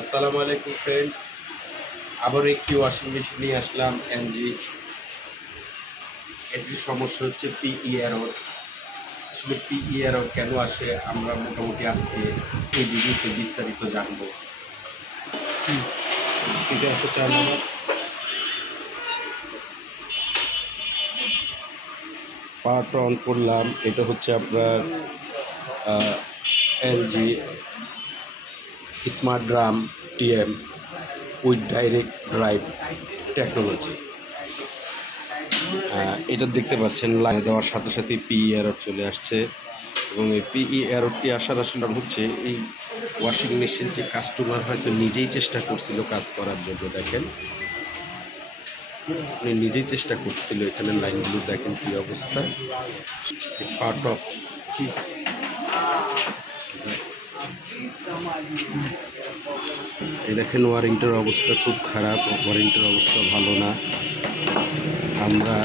আসসালামু আলাইকুম ফ্রেন্ড, আবার একটি ওয়াশিং মেশিন নিয়ে আসলাম এলজি। এটির সমস্যা হচ্ছে পিই এরর। আসলে পিই এরর কেন আসে আমরা মোটামুটি আজকে এই ভিডিওতে বিস্তারিত জানবো। এটা হচ্ছে আমার পাওয়ারটা অন করলাম। এটা হচ্ছে আপনার LG smart drum TM with direct drive technology. এটা দেখতে পাচ্ছেন লাইনে দেওয়ার সাথে সাথে পিই এরর চলে আসছে, এবং এই পিই এররটি আসার আসলে হচ্ছে এই ওয়াশিং মেশিনটি কাস্টমার হয়তো নিজেই চেষ্টা করছিল কাজ করার জন্য। দেখেন, উনি নিজেই চেষ্টা করছিল। এখানে লাইনগুলো দেখেন কি অবস্থা। পার্ট অফ এই দেখেন ওয়ারিংটার অবস্থা খুব খারাপ, ওয়ারিংটার অবস্থা ভালো না। আমরা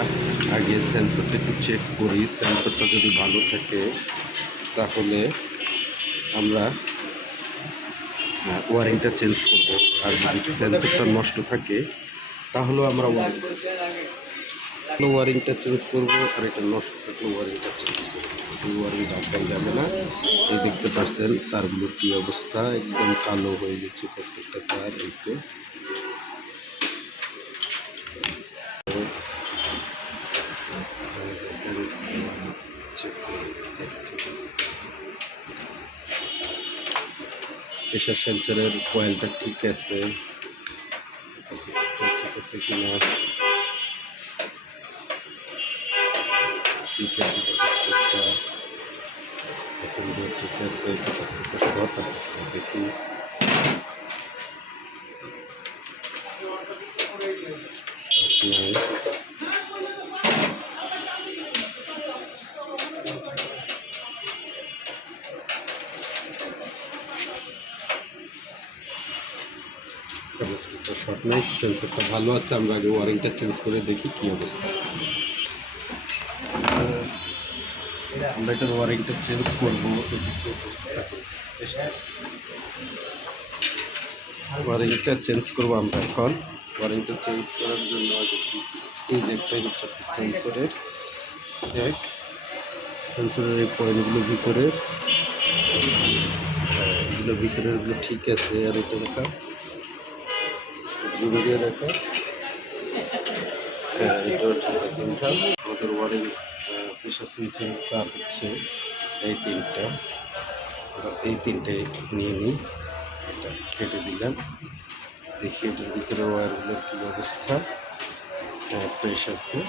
আগে সেন্সরটা একটু চেক করি, সেন্সরটা যদি ভালো থাকে তাহলে আমরা ওয়ারিংটা চেঞ্জ করব। আর যদি সেন্সরটা নষ্ট থাকে তাহলেও আমরা ওয়ারিংটা চেঞ্জ করব, আর এটা নষ্ট থাকলে ওয়ারিংটা চেঞ্জ করবো। এই ওয়ারিংটা আপনার যাবে না। এই দেখতে পাচ্ছেন তারগুলোর কী অবস্থা, একদম কালো হয়ে গেছে প্রত্যেকটা তার। এইতে প্রেশার সেন্সরের কয়েলটা ঠিক আছে কিনা, ঠিক আছে ক্যাপাসিটরটা এখন ঠিক আছে, ক্যাপাসিটরটা শর্ট আছে দেখি। নাই, ক্যাপাসিটরটা শর্ট নাই, সেন্সরটা ভালো আছে। আমরা আগে ওয়ারিংটা চেঞ্জ করে দেখি কি অবস্থা। আমরা এটার ওয়ারিংটা চেঞ্জ করবো। ওয়ারিংটা চেঞ্জ করবো আমরা এখন। ওয়ারিংটা চেঞ্জ করার জন্য এই যে একটা হচ্ছে সেন্সরের এই পয়েন্টগুলো ভিতরের, এগুলো ভিতরেরগুলো ঠিক আছে। আর এটা দেখা এগুলো দিয়ে দেখা, হ্যাঁ এটাও ঠিক আছে। আমাদের ওয়ারিং প্রেশার সেন্সর তার হচ্ছে এই তিনটা, এই তিনটাই নিয়ে নিই। এটা কেটে দিলাম, দেখি এটার ভিতরে ওয়্যারগুলোর কী অবস্থা। ফ্রেশ আছে,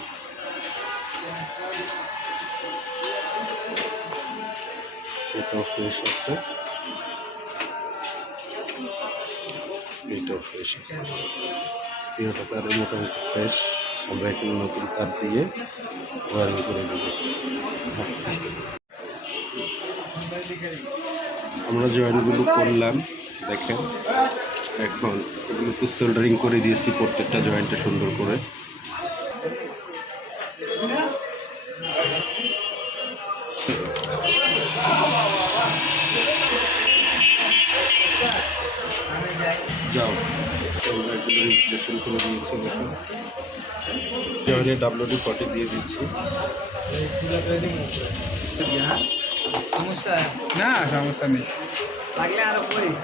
এটাও ফ্রেশ আছে, এটাও ফ্রেশ আছে। তিনটা তার মোটামুটি ফ্রেশ। আমরা এখানে নতুন তার দিয়ে ওয়ারিং করে দেব। আমরা জয়েন্টগুলো করলাম, দেখেন। এখন এগুলো তো সোল্ডারিং করে দিয়েছি প্রত্যেকটা জয়েন্টে সুন্দর করে। যাও, আমরা এগুলো ইনস্টলেশন করে দিয়েছি। দেখুন জয়েন্টে WD-40 দিয়ে দিচ্ছি। সমস্যা না, সমস্যা নেই, লাগলে আরো করিস।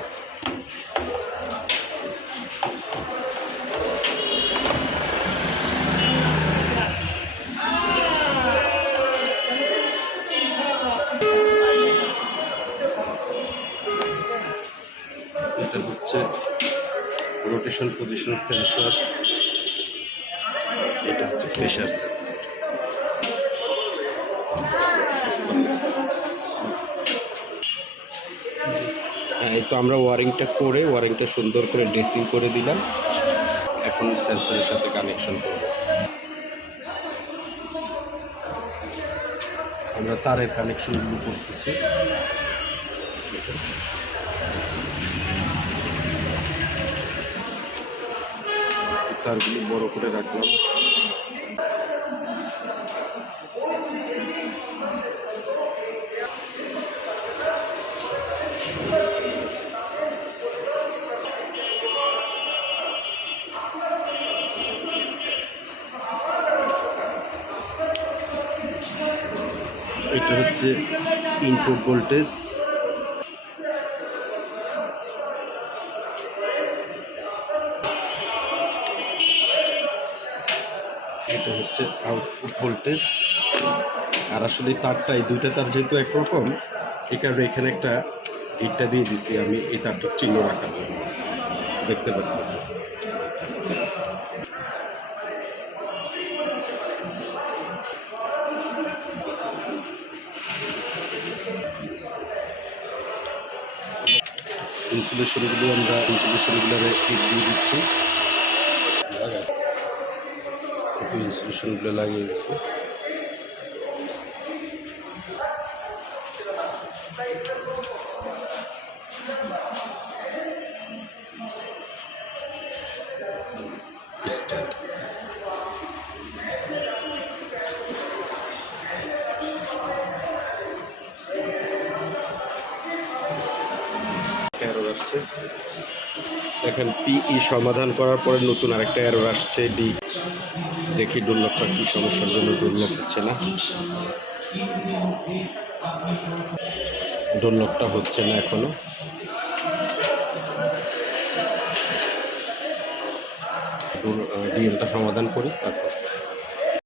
এটা হচ্ছে রোটেশন পজিশন সেন্সর, এটা হচ্ছে প্রেশার সেন্সর। এই তো আমরা ওয়ারিংটা করে, ওয়ারিংটা সুন্দর করে ড্রেসিং করে দিলাম। এখন সেন্সরের সাথে কানেকশন করব। আমরা তারের কানেকশনগুলো করতেছি। তারগুলো বড় করে রাখলাম। এটা হচ্ছে ইনপুট ভোল্টেজ, এটা হচ্ছে আউটপুট ভোল্টেজ। আর আসলে তারটা, এই দুইটা তার যেহেতু একরকম, এই কারণে এখানে একটা গিটটা দিয়ে দিছি আমি এই তারটার চিহ্ন রাখার জন্য, দেখতে পাচ্ছি। ইনসুলেশনগুলো আমরা ইনসুলেশনগুলোরে দিয়ে দিচ্ছি, ইনসুলেশনগুলো লাগিয়ে গেছে। স্টার্ট। এরর আসছে, দেখেন পিই সমাধান করার পরে নতুন আরেকটা এরর আসছে ডি। দেখি ডোলকটা কি সমস্যার জন্য ডোলক হচ্ছে না। ডোলকটা হচ্ছে না এখনো। ডিএমটা সমাধান করি তারপর।